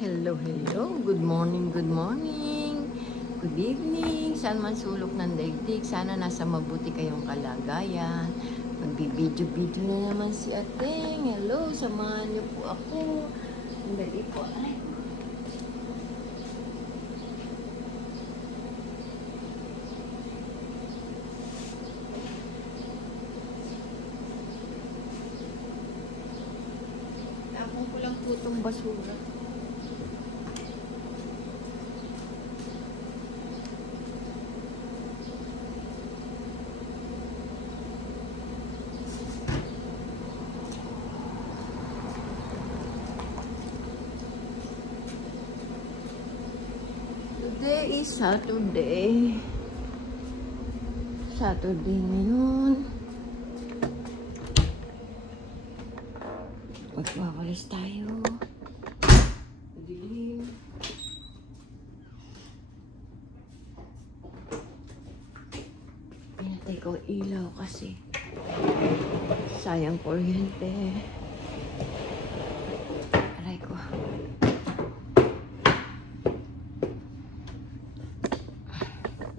Hello, hello. Good morning, good morning. Good evening. Saan man sulok ng daigdig. Sana nasa mabuti kayong kalagayan. Magbibidyo-video na naman si Ateng. Hello, samahan niyo po ako. Dali po. Ay. Tapon ko lang po itong basura. Today is Saturday. Saturday ngayon. Magwawalis tayo. Dilim. Pinatay ko ilaw kasi sayang kuryente. Aray ko.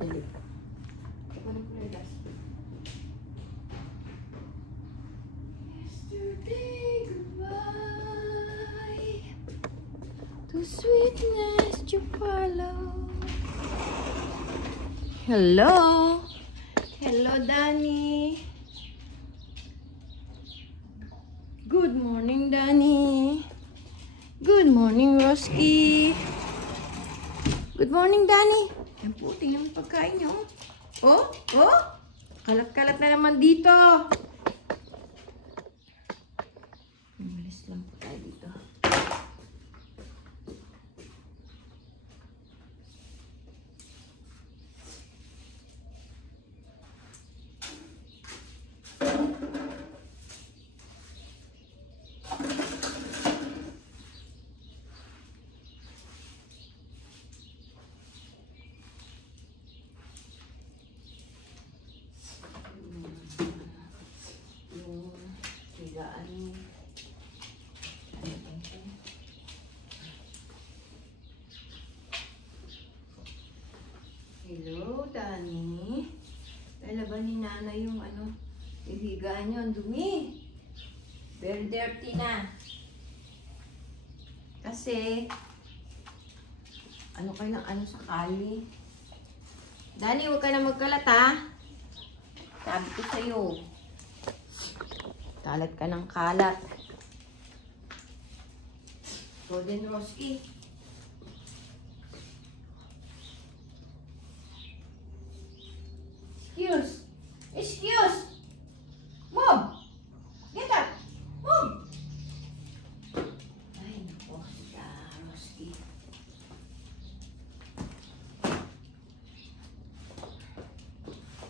Dilim. Yesterday, goodbye to sweetness to follow. Hello. Hello, Danny. Good morning, Danny. Good morning, Roski. Good morning, Danny. Yan po, tingnan mo pagkain niyo. Oh, oh. Kalat-kalat na naman dito. Malis lang po tayo dito. Hello, Danny. Lalaban ni Nana yung higaan niyo. Ang dumi. Very dirty na. Kasi, kayo ng sa kali. Danny, huwag ka na magkalat, ha? Sabi ko sa'yo. Kalat ka ng kalat. Golden Roski. Excuse. Excuse. Move. Get up. Move. Ay, naku. Sila, Roski.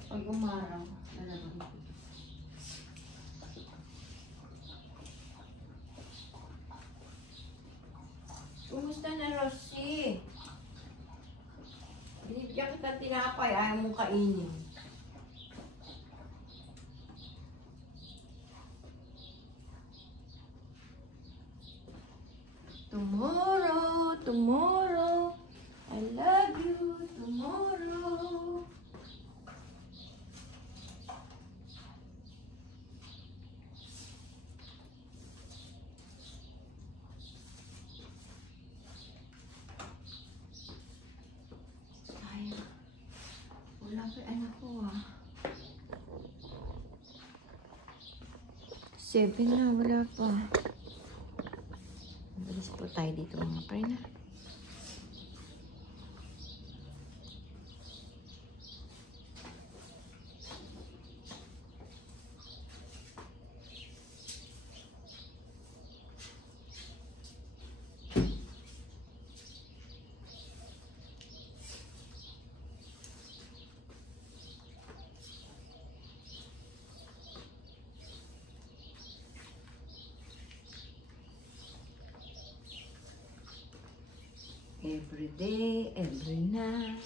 Pag umaraw, lalaban ko. Kumusta na, Rosie? Binibigyan kita tinapay, ayaw mong kainin. Tomorrow, tomorrow, I love you, tomorrow. Wala pa anak ko, ah. 7 na, wala pa. Mabalis po tayo dito mga prena. Every day, every night.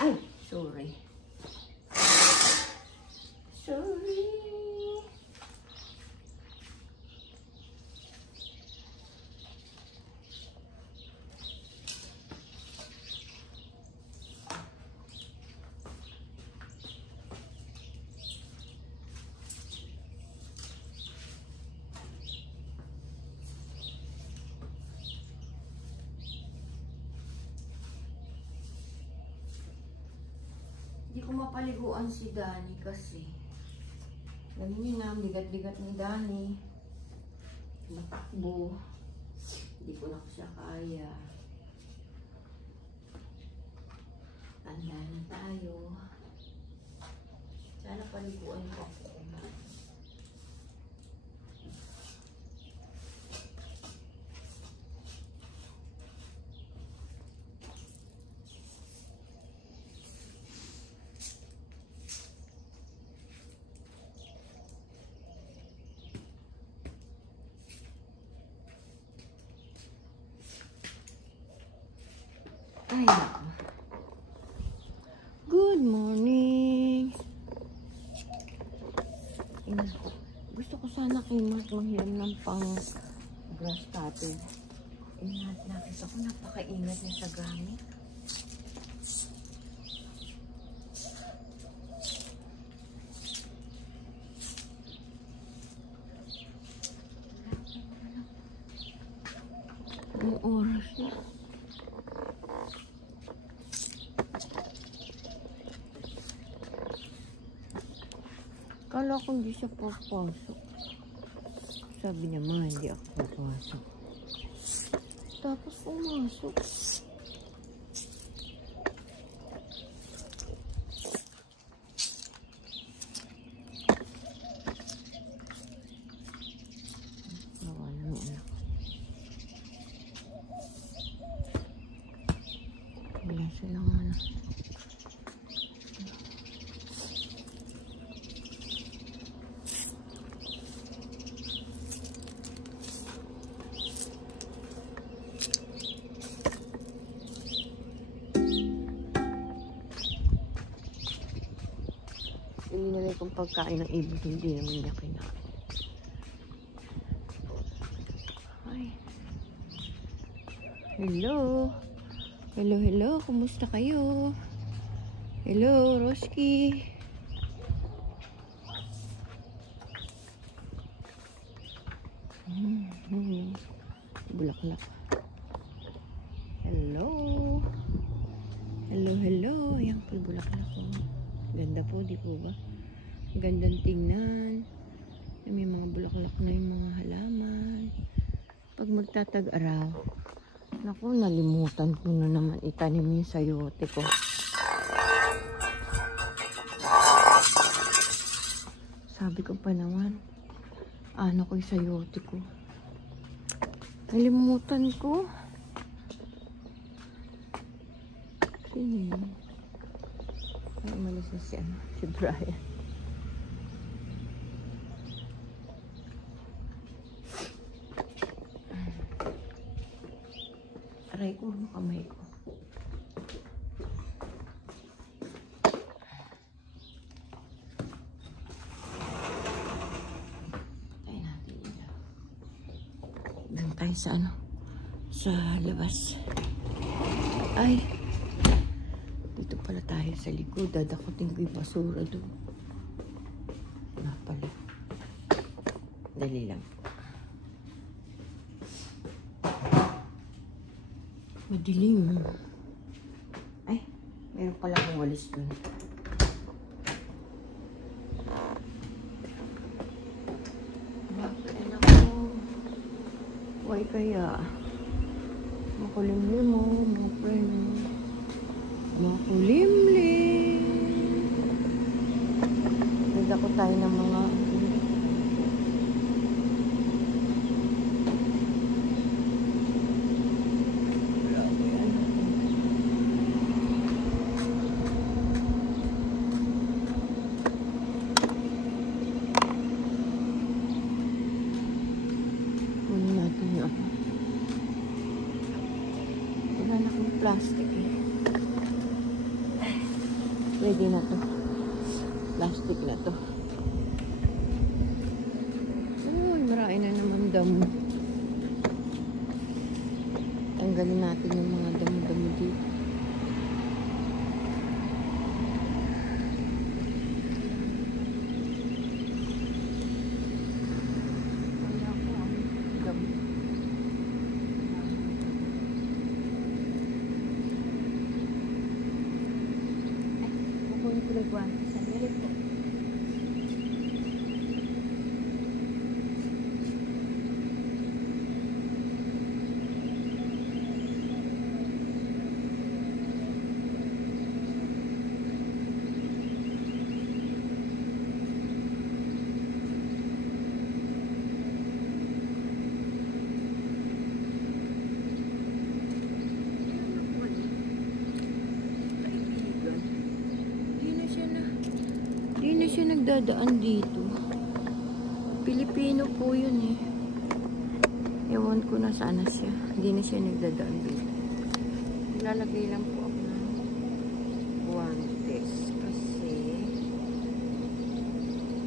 Ay, sorry. Sorry. ko mapaliguan si Danny kasi alam niyo na, bigat-bigat ni Danny. Matakbo. Hindi ko na siya kaya. Tanda na tayo. Sana paliguan ko ako. Ay, naku. Good morning. Gusto ko sana kay Mark manghiram ng pang grass cutter. Nakita ko napakaingat niya sa gamit. Ang oras na. Kala ko hindi siya papasok. Sabi niya, ma, hindi ako papasok. Tapos pumasok. Nawala ng anak. Wala silang anak. Ininalay kong pagkain ng ibig, hindi naman niya kinain. Hi. Hello. Hello, hello. Kumusta kayo? Hello, Roski. Bulaklak. Hello. Hello, hello. Ayan po bulaklak ko. Ganda po, di po ba? Gandang tingnan. May mga bulaklak na yung mga halaman. Pag magtatag-araw, naku, nalimutan ko na naman itanim yung sayote ko. Sabi ko pa naman, ano ko yung sayote ko. Nalimutan ko. Tingin. Ay, umalis na si Brian. Aray ko, kamay ko. Tayo natin ilaw. Doon tayo sa ano? Sa labas. Ay! Dito pala tayo sa likod. Dadakutin ko yung basura doon. Nga pala. Dali lang. Madilim. Ay, meron pala akong walis doon. Bakit anak ko? Why kaya? Makulimlim mo, mga friend mo. Makulimlim. Nagdako tayo ng mga plastic eh. Pwede na to. Plastic na to. Uy, marami na naman damo. Tanggalin natin yung mga damo-damo dito. kulay guwantes. Sandali po. Hindi na siya nagdadaan dito. Pilipino po yun eh. Ewan ko na sana siya. Hindi na siya nagdadaan dito. Lalagay lang po ako ng guwantes kasi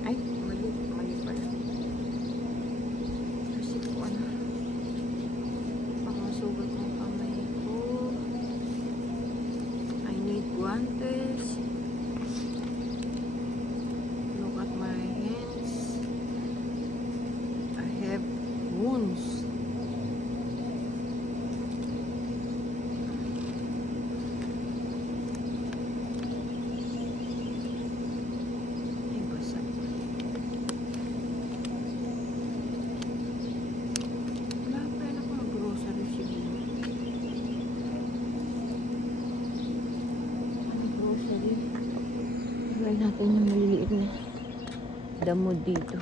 ay, mali pala. Kasi po ano, pakasugat ng kamay ko. I need guwantes. Look at my hands. I have wounds. Ay, basa. Wala pa yan ako mag-grocery siguro. Grocery. Lagay natin yung maliliit na damo dito.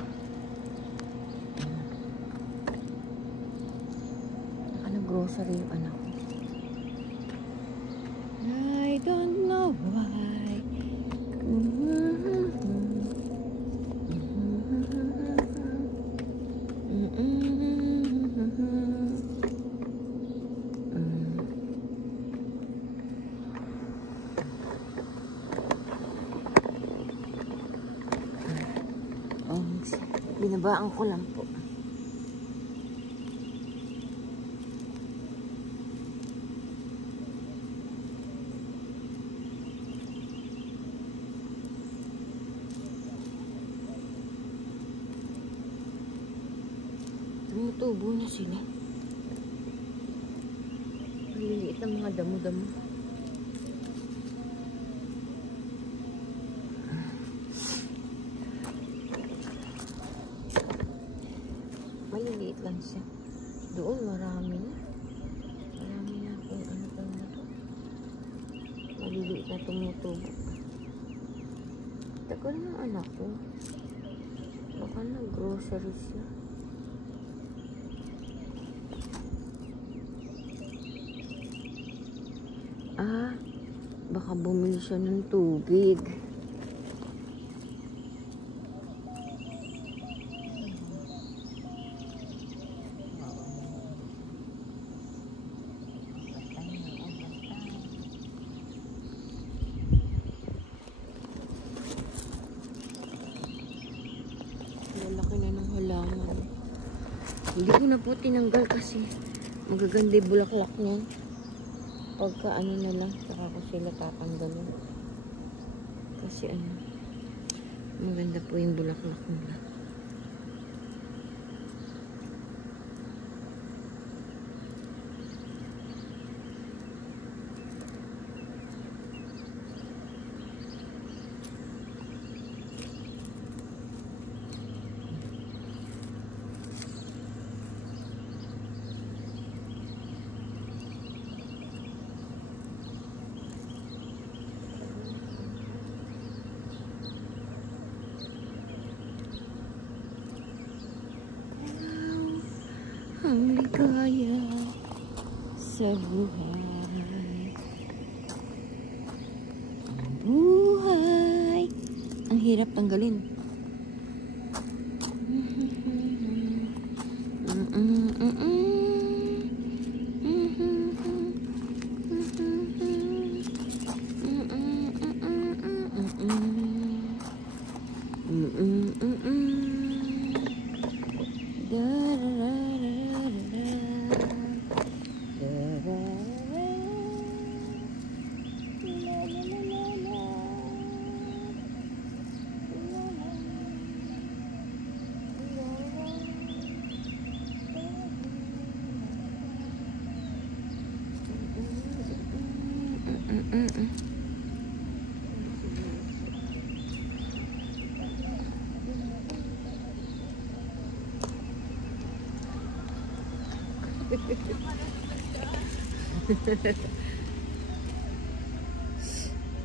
Naka-grocery yung anak ko. I don't know why. Binabaan ko lang po. Tumutubo na sila. Maliliit ang mga damo-damo. Maliliit lang siya. Doon marami na. Marami na kung ano pa na to. Maliliit na tumutubo. Tagal ng anak ko. Baka nag-grocery siya. Ah, baka bumili siya ng tubig. Lalaki na ng halaman. Hindi ko na po tinanggal kasi magaganda yung bulaklak niya. Pagka ano na lang, saka ko sila tatanggalin. Kasi ano, maganda po yung bulaklak nila. Ang ligaya sa buhay. Ang buhay. Ang hirap tanggalin.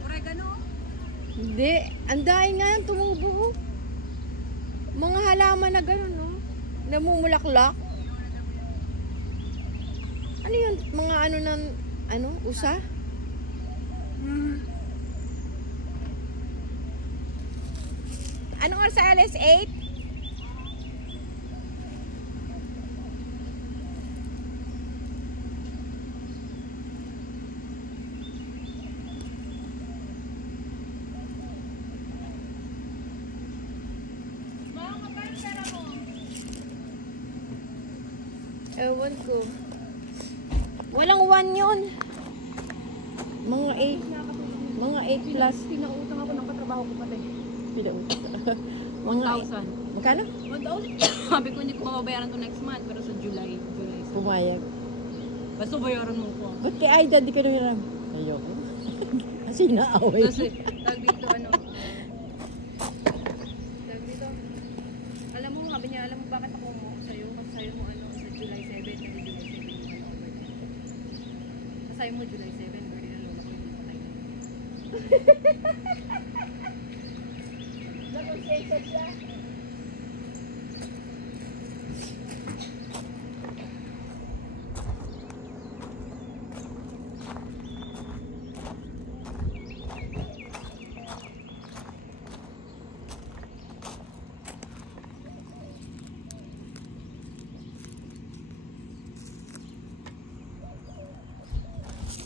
Oregano? Hindi. Ang dahil nga yung tumubo. Mga halaman na gano'n, no? Namumulaklak. Ano yun? Mga ano ng, ano? Usa? Anong oras sa alas? 8? Ewan ko. Walang 1 yun. Mga 8. Mga 8 plus. Pinautang ako ng katrabaho ko pati. Pinautang. Mga 1,000. Magkano? 1,000. Sabi ko hindi ko mababayaran to next month, pero sa July. Pumayag. Basta bayaran mo ko. Ba't kay Aida di ka nahiram? Ayoko. Kasi naaway. Kasi, tag dito ano, tag dito, alam mo, sabi niya, alam mo bakit ako mo sa'yo? Kasi sa'yo mo ano, sa July 7, kasi July 7 yung ano, overtime. Kasi sa'yo mo July 7, birthday na lola ko, hindi pa tayo. Nakonsensya siya.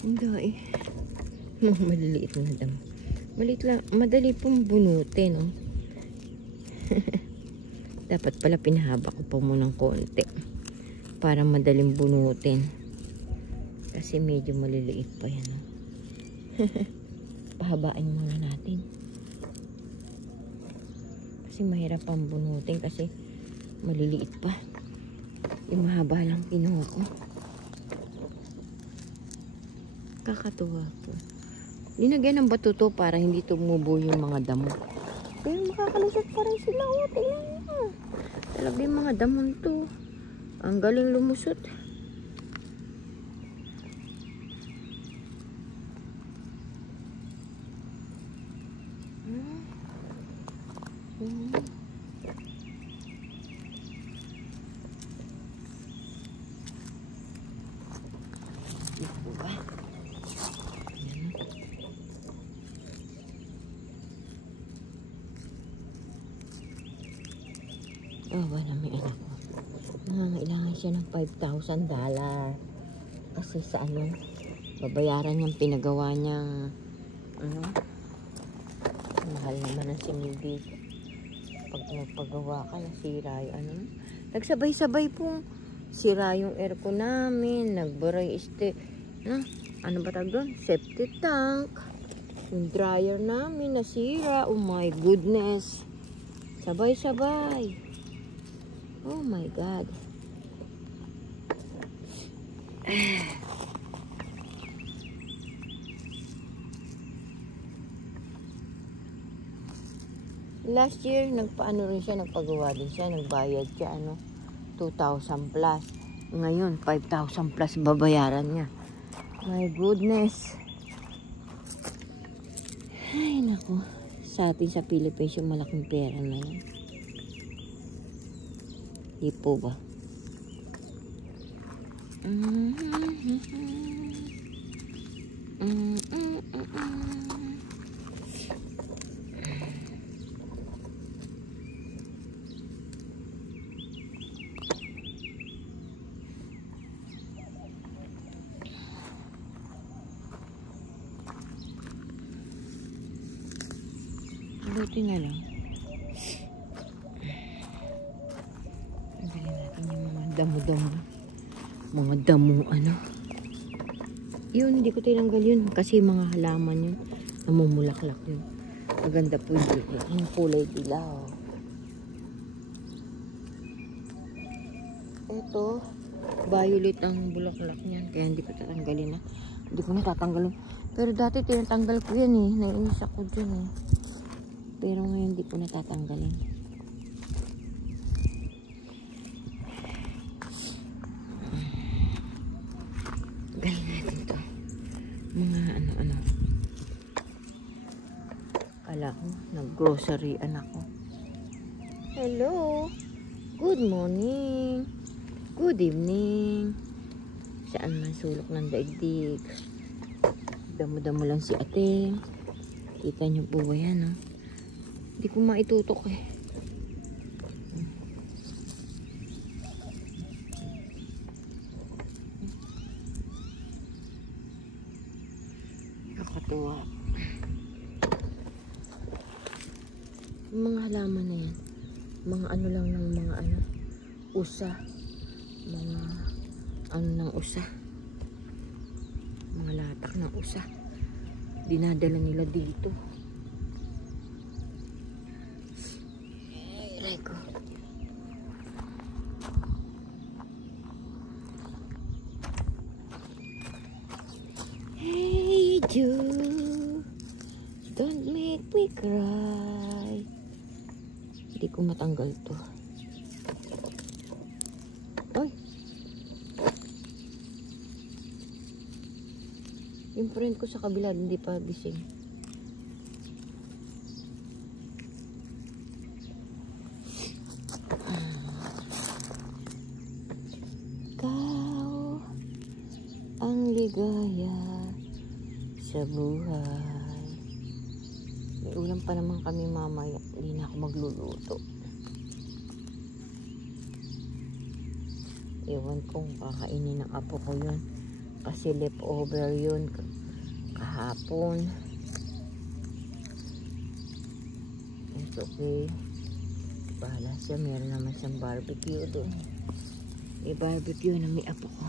Hindi. Mga maliliit na damo. Maliit lang. Madali pong bunutin, no? Dapat pala pinahaba ko pa muna ng konti. Para madaling bunutin. Kasi medyo maliliit pa yan, no? Pahabain muna natin. Kasi mahirap pang bunutin kasi maliliit pa. Yung mahaba lang kinuha ko. Kakatuwa po. Linagyan ng bato to para hindi tumubo yung mga damo. Pero makakalusot pa rin sila. O, tingnan nyo. Talaga yung mga damon to. Ang galing lumusot. Ito ba? Bawa na may anak ko. Nangangailangan siya ng $5,000. Kasi sa ano, babayaran niyang pinagawa niyang ano, mahal naman ang sinildi. Pag nagpagawa ka, nasira yung ano. Nagsabay-sabay pong sira yung aircon namin. Nagbaray ano ba tawag doon? Septic tank. Yung dryer namin nasira. Oh my goodness. Sabay-sabay. Oh my God. Last year, nagpaano rin siya, nagpagawa din siya, nagbayad siya, 2,000 plus. Ngayon, 5,000 plus babayaran niya. My goodness. Ay, naku. Sa atin sa Philippines, yung malaking pera na yan. Di po ba? Buti na lang. Tanggalin natin yung mga damo-damo. Mga damo, ano. Yun, hindi ko tinanggal yun. Kasi mga halaman yun. Namumulaklak yun. Maganda po yun. Yung kulay dilaw. Ito, violet ang bulaklak niyan. Kaya hindi ko tatanggalin na. Hindi ko na tatanggalin. Pero dati tinatanggal ko yan eh. Nainis ako dyan eh. Pero ngayon hindi ko natatanggalin. Galing natin Kala ko, nag-groceryan ako. Hello! Good morning! Good evening! Saan man sulok ng daigdig? Damo-damo lang si ate. Kita niyo po ba yan, no? Hindi ko maitutok eh. Nakakatuwa. Yung mga halaman na yan, mga ano lang ng mga ano, usa. Mga ano ng usa. Mga latak ng usa. Dinadala nila dito. Ay, Reko. Hey, Jude. Don't make me cry. Hindi ko matanggal to. Ay. Yung friend ko sa kabila, hindi pa gising. Ikaw ang ligaya sa buhay. May ulam pa naman kami mamaya. Hindi na ako magluluto. Ewan kong kakainin ng apo ko yun. Kasi leftover yun kahapon. It's okay. Bahala siya. Meron naman siyang barbecue doon. May barbecue na may apo ko.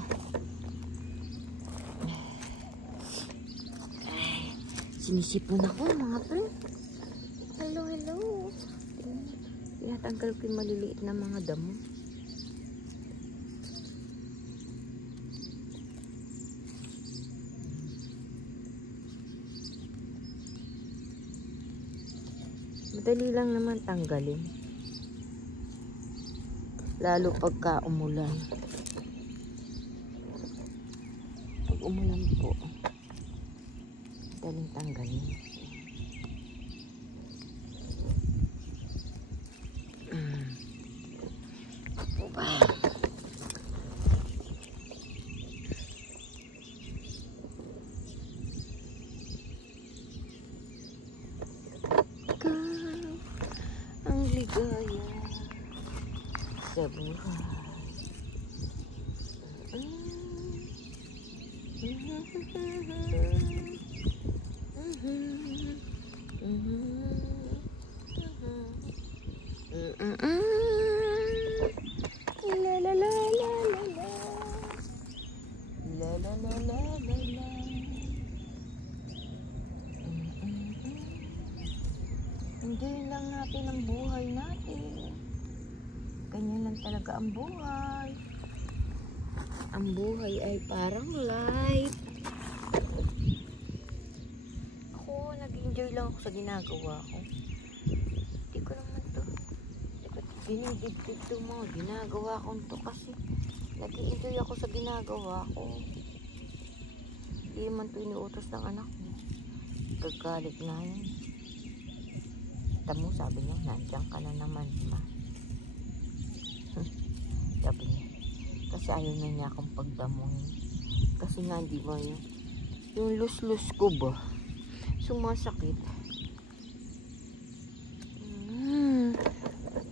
Ay, sinisipon ako mga friend. Hello, hello. Tinatanggal ko yung maliliit na mga damo. Madali lang naman tanggalin. Lalo pagka umulan. Pag umulan po, madaling tanggalin. Ligaya sa buhay. La la la la la la. La la la la la la. Enjoy lang natin ang buhay natin. Ganyan lang talaga ang buhay. Ang buhay ay parang life. Ako, nag-enjoy lang ako sa ginagawa ko. Hindi ko naman to. Dinidibdib to mga ginagawa ko to kasi nag-enjoy ako sa ginagawa ko. Hindi man to iniutos ng anak mo. Gagalit na yun. Tamo, sabi niya, nandiyan ka na naman, ma. Sabi niya. Kasi ayaw na niya akong pagdamuhin. Kasi nga, di ba yung lus-lus ko ba, sumasakit.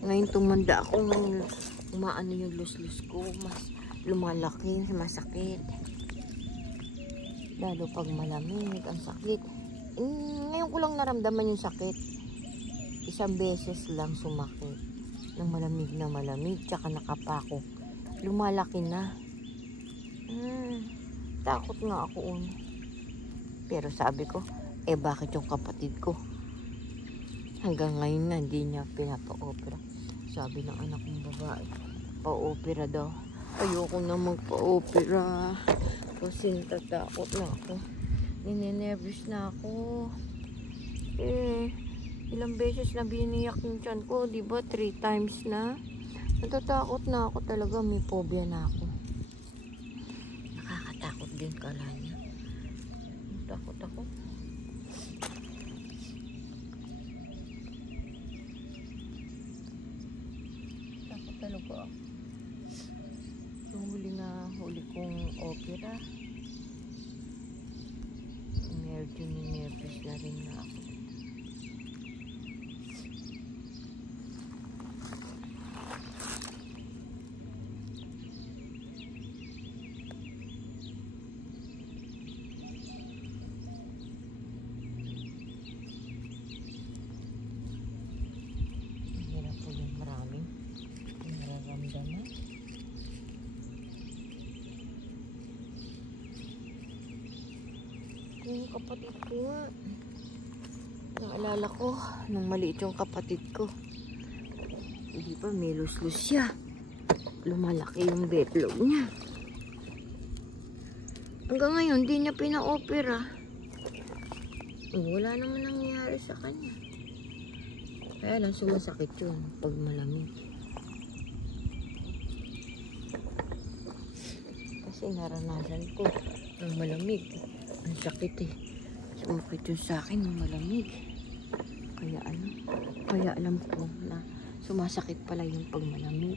Ngayon tumanda ako, ngayon umaano yung lus-lus ko, mas lumalaki, masakit. Lalo pag malamig, ang sakit. Ngayon ko lang naramdaman yung sakit. Isang beses lang sumakit ng malamig na malamig, tsaka nakapako. Lumalaki na. Takot nga ako una. Pero sabi ko, bakit yung kapatid ko? Hanggang ngayon na, hindi niya pinapa-opera. Sabi ng anak kong babae, pa-opera daw. Ayoko na magpa-opera. Kasi natatakot na ako. Ninenervous na ako. Ilang beses na biniyak yung tiyan ko, di ba? 3 times na. Natatakot na ako talaga, may phobia na ako. Nakakatakot din kala niya. Takot ako. talaga. Yung huli kong opera. Medyo nervous na rin na ako. Yung kapatid ko nga. Naalala ko, nung maliit yung kapatid ko. Hindi pa, may luslus siya. Lumalaki yung betlog niya. Hanggang ngayon, di niya pina-opera. Wala naman nangyayari sa kanya. Kaya lang sumasakit yun pag malamig. Kasi naranasan ko ng malamig. Ang sakit eh. Sumakit yun sa akin ng malamig. Kaya alam ko na sumasakit pala yung pag malamig.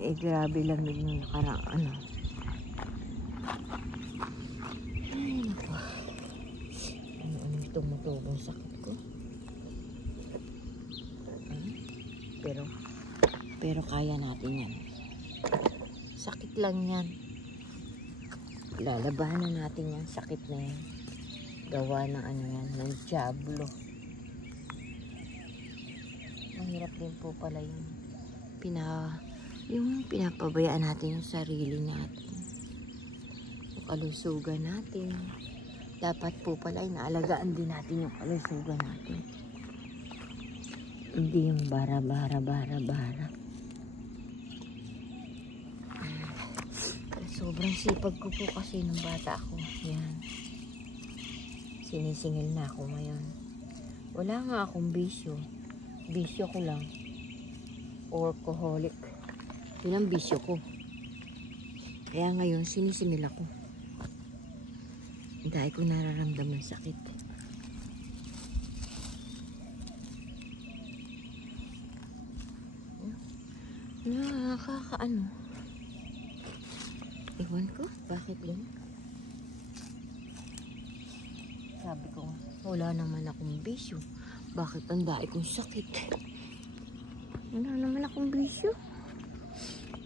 Eh grabe lamig nung nakaraan. Ay naku. Ano tumutubong sakit ko. Pero kaya natin yan. Sakit lang yan. Lalabanan natin yung sakit na yan. Gawa ng ano yan, ng diablo. Mahirap din po pala yung pinapabayaan natin yung sarili natin. Yung kalusugan natin. Dapat po pala inaalagaan din natin yung kalusugan natin. Hindi yung bara. Sobrang sipag ko po kasi nung bata ako. Yan. Sinisingil na ako ngayon. Wala nga akong bisyo. Bisyo ko lang. Workaholic. Yun ang bisyo ko. Kaya ngayon sinisingil ako. Dahil ko nararamdaman sakit. Nakakaano. Ewan ko, bakit ganyan? Sabi ko, wala naman akong bisyo. Bakit ang dai kong sakit? Wala naman akong bisyo.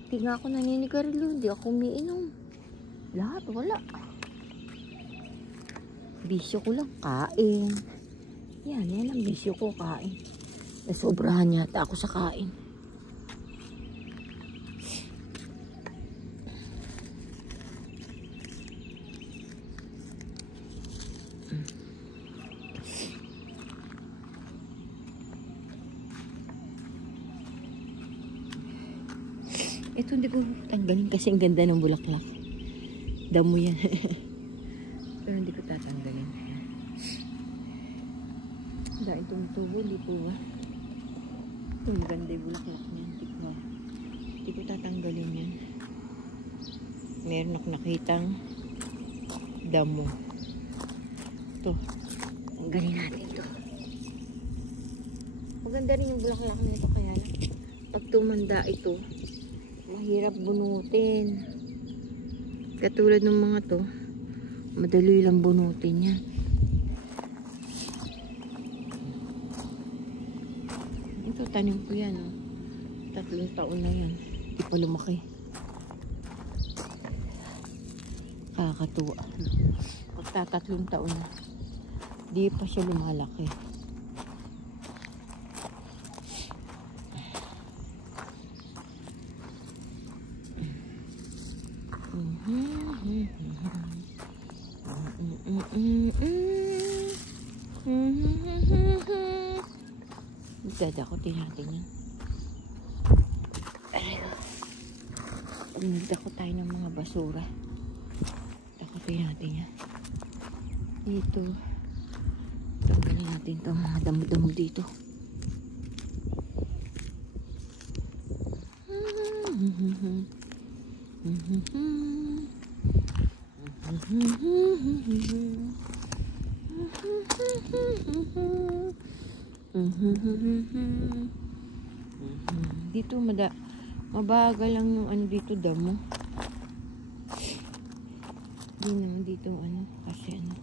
Hindi nga ako naninigarilyo, hindi ako umiinom. Lahat, wala. Bisyo ko lang, kain. Yan ang bisyo ko, kain. Nasobrahan yata ako sa kain. Ito hindi ko tanggalin kasi ang ganda ng bulaklak. Damo yan. Pero hindi ko tatanggalin. Dahil itong tubo, hindi po ba? Itong ganda yung bulaklak niyan. Hindi ko tatanggalin yan. Meron ako nakitang damo. Ito. Tanggalin natin ito. Maganda rin yung bulaklak nito kaya lang. Pag tumanda ito, mahirap bunutin. Katulad ng mga to, madali lang bunutin yan. Ito, tanim ko yan. 3 taon na yan. Hindi pa lumaki. Kakatuwa. Pagka 3 taon na, di pa siya lumalaki. Dadakotin natin yan. Nagdakot tayo ng mga basura. Dakotin natin yan. Dito. Tanggalin natin itong mga damo-damo dito. Dito mabagal lang yung ano dito damo. Hindi naman dito ano kasi ano.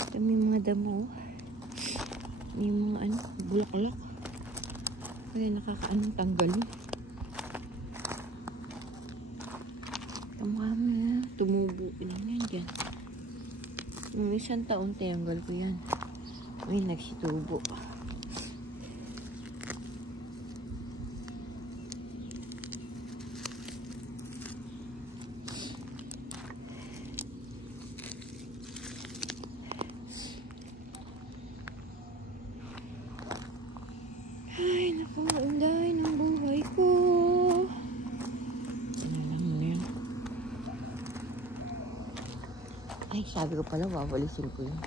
Ito may mga damo. May mga ano bulaklak. Kaya nakakaanong tanggalin. Kamami, tumubo lang yan dyan. Yung isang taon tanggal ko yan. Ay, nagsitubo. Ay, naku, maunday ng buhay ko. Ano lang mo yan? Ay, sabi ko pala, wawalisin ko yun.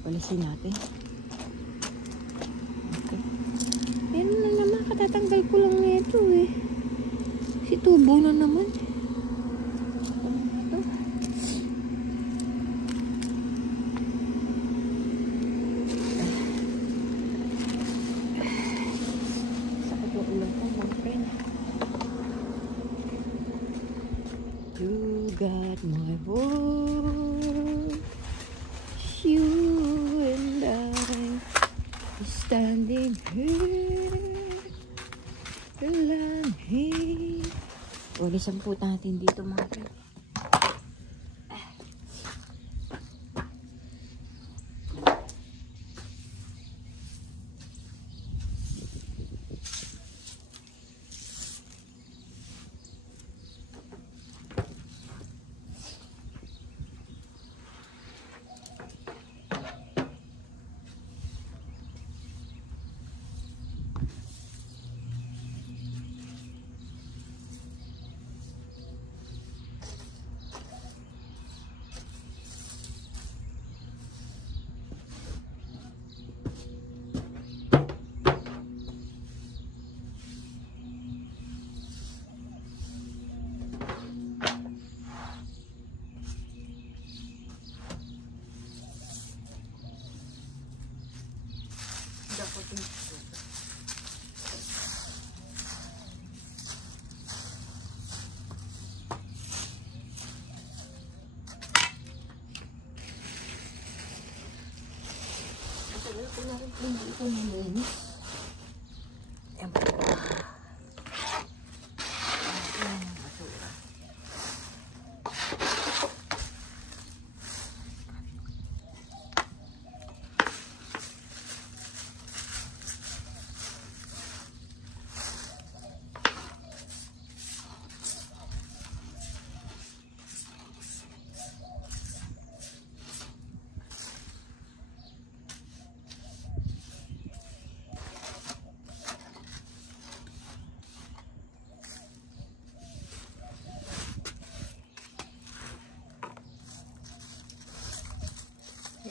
Walisin natin. Okay. Meron na naman, katatanggal ko lang nito eh. Si tubo na naman. Ano na to? Sakit yung ulang ko, mga friend. You got my voice. You and I standing here. Langit. Walisan po natin dito mga friend. Hindi ko nalinis. Ayan po. Ayan ang basura.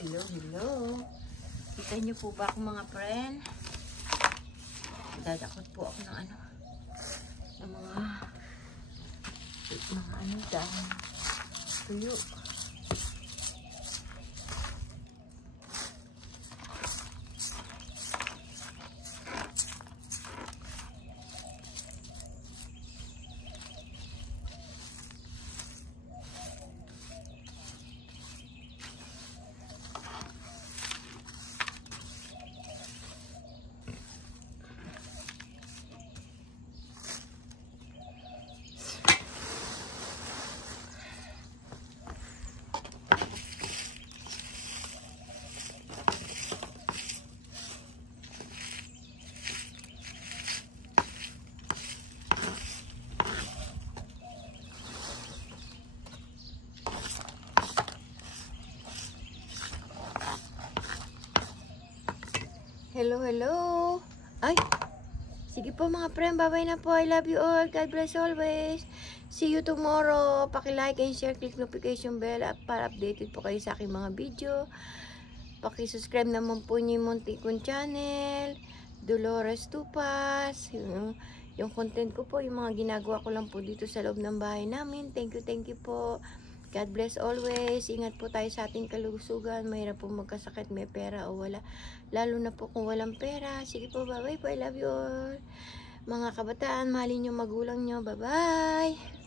Hello, hello. Kita niyo po ba ako mga friend? Dadakot po ako ng ano. Ng mga ano dahon. Tuyo. Hello, hello. Ay, sige po mga friend. Bye-bye na po. I love you all. God bless always. See you tomorrow. Paki-like and share. Click notification bell para updated po kayo sa aking mga video. Paki-subscribe naman po niyo yung munti kong channel. Dolores Tupas. Yung content ko po, yung mga ginagawa ko lang po dito sa loob ng bahay namin. Thank you po. God bless always. Ingat po tayo sa ating kalusugan. Mahirap po magkasakit, may pera o wala. Lalo na po kung walang pera. Sige po, bye-bye po. I love you all. Mga kabataan, mahalin yung magulang nyo. Bye-bye!